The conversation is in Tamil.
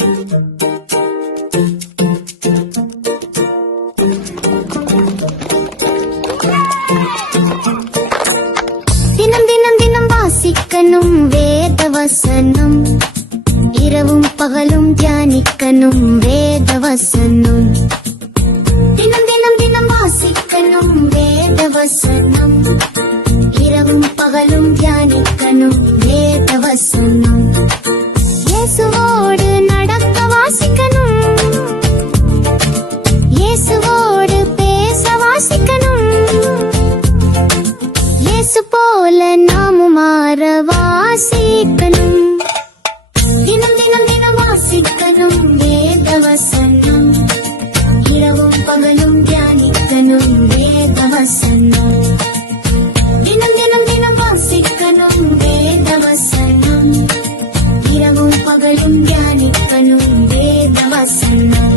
தினம் தினம் தினம் வாசிக்கணும் வேத வசனம், இரவும் பகலும் தியானிக்கணும் வேத வசனம். தினம் தினம் தினம் வாசிக்கணும் வேத வசனம், இரவும் பகலும் தியானிக்கணும் வேத வசனம். இயேசுவோடு நடக்க வாசிக்கணும், இயேசுவோடு பேச வாசிக்கணும், இயேசு போல நாமும் மாற வாசிக்கணும். தினம் தினம் தினம் வாசிக்கணும் வேத வசனம், இரவும் பகலும் தியானிக்கணும் வேத வசனம். தினம் தினம் தினம் வாசிக்கணும் வேத வசனம், இரவும் பகலும் தியானிக்கணும் வேத வசனம்.